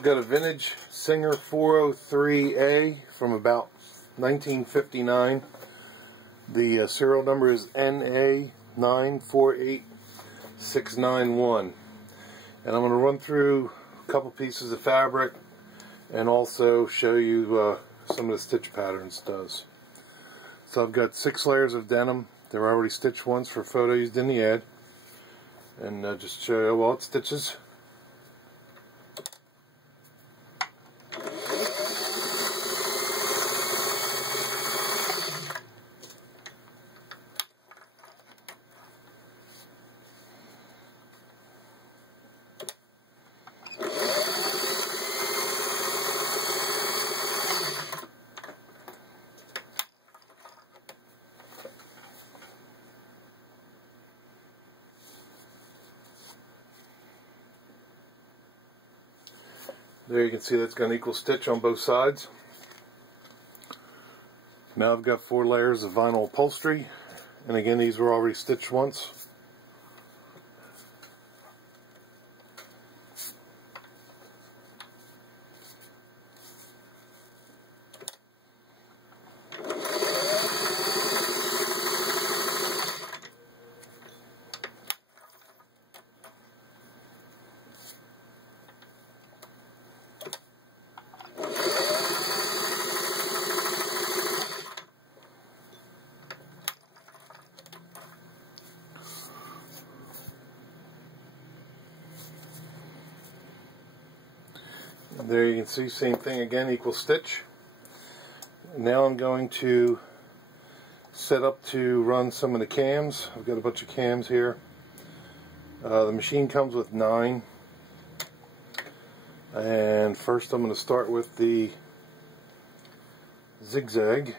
Got a vintage Singer 403A from about 1959. The serial number is NA948691. And I'm going to run through a couple pieces of fabric and also show you some of the stitch patterns it does. So I've got 6 layers of denim. They're already stitched once for photo used in the ad. And just show you how it stitches. There you can see that's got an equal stitch on both sides. Now I've got 4 layers of vinyl upholstery, and again these were already stitched once. There you can see, same thing again, equal stitch. Now I'm going to set up to run some of the cams. I've got a bunch of cams here. The machine comes with 9. And first I'm going to start with the zigzag.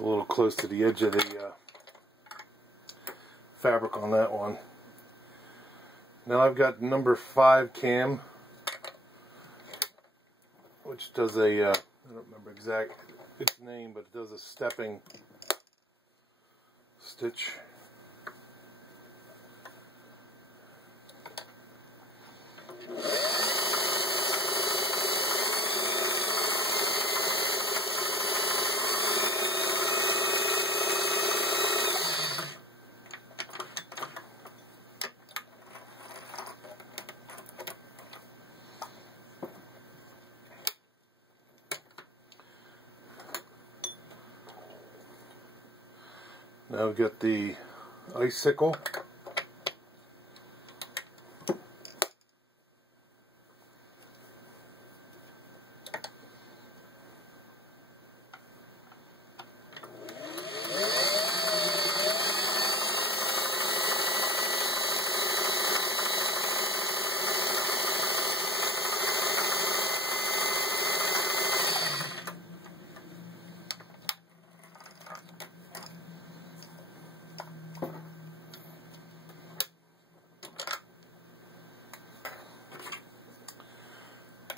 A little close to the edge of the fabric on that one. Now I've got number 5 cam, which does a, I don't remember exact its name, but it does a stepping stitch. Now we've got the icicle.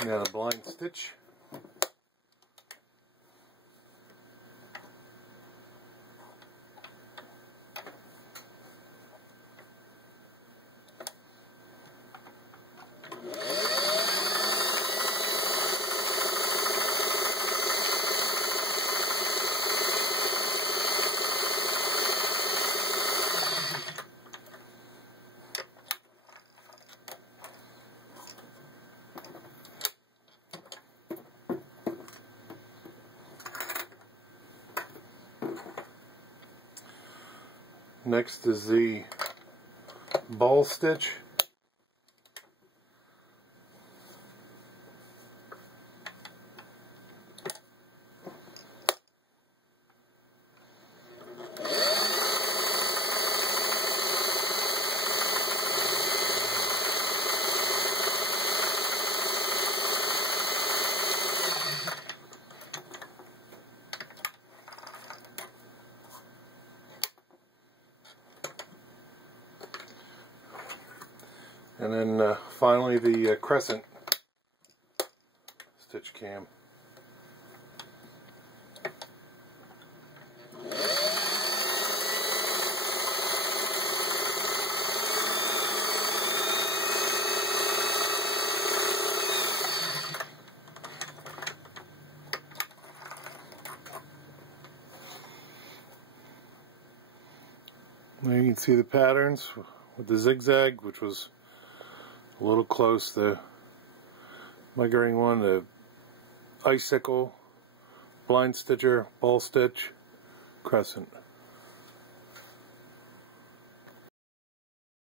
Now the blind stitch. Next is the ball stitch. And then finally the crescent stitch cam. Now you can see the patterns with the zigzag, which was a little close. The migrating one, the icicle, blind stitcher, ball stitch, crescent.